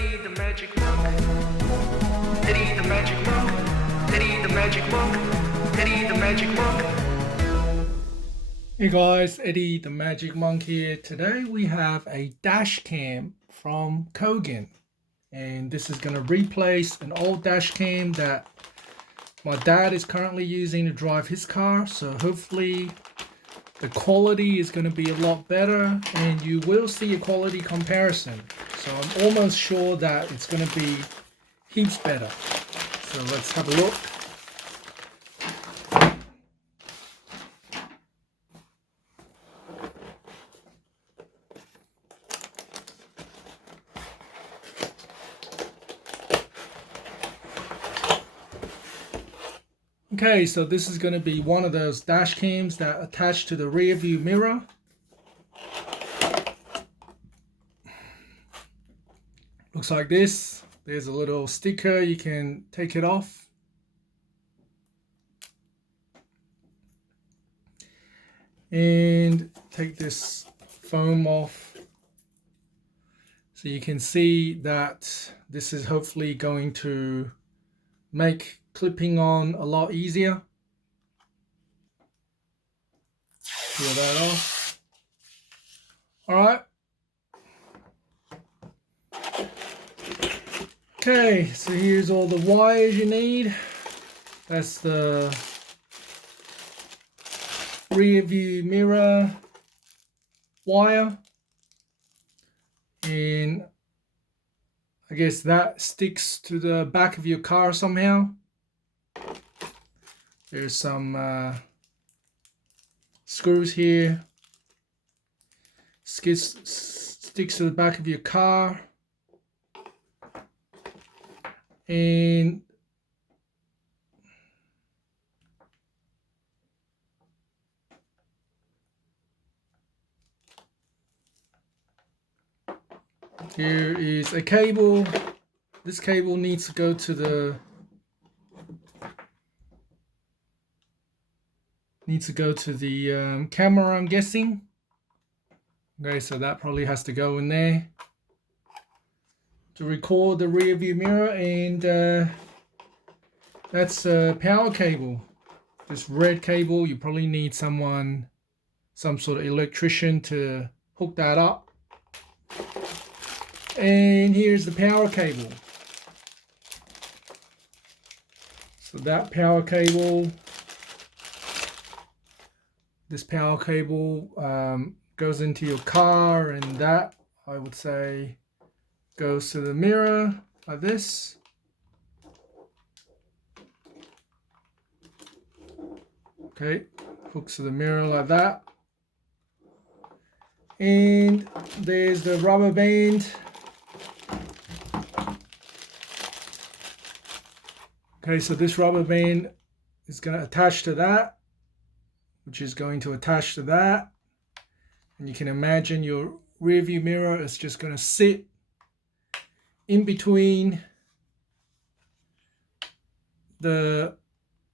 Eddie the magic monk. Eddie the magic monk. Eddie the magic monk. Eddie the magic monk. Hey guys, Eddie the Magic Monk here. Today we have a dash cam from Kogan, and this is going to replace an old dash cam that my dad is currently using to drive his car. So hopefully the quality is going to be a lot better and you will see a quality comparison. So I'm almost sure that it's going to be heaps better. So let's have a look. Okay, so this is going to be one of those dash cams that attach to the rear view mirror. Looks like this. There's a little sticker, you can take it off. And take this foam off. So you can see that this is hopefully going to make clipping on a lot easier. Peel that off. Alright. Okay, so here's all the wires you need. That's the rear view mirror wire. And I guess that sticks to the back of your car somehow. There's some screws here. Sticks to the back of your car. And here is a cable. This cable needs to go to the camera, I'm guessing. Okay, so that probably has to go in there to record the rear view mirror. And that's a power cable. This red cable, you probably need some sort of electrician to hook that up. And here's the power cable. So that power cable, this power cable goes into your car, and that, I would say, goes to the mirror like this. Okay, hooks to the mirror like that. And there's the rubber band. Okay, so this rubber band is going to attach to that, which is going to attach to that. And you can imagine your rear view mirror is just going to sit in between the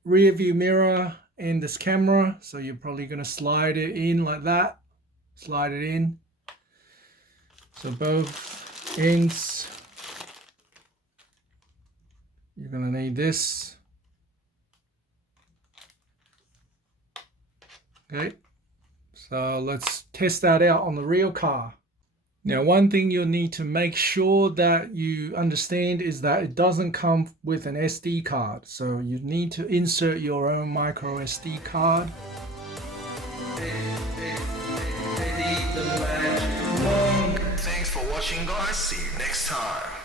rear view mirror and this camera. So you're probably going to slide it in like that. Slide it in. So both ends, you're going to need this. Okay, so let's test that out on the real car. Now, one thing you'll need to make sure that you understand is that it doesn't come with an SD card. So you need to insert your own micro SD card. Thanks for watching, guys. See you next time.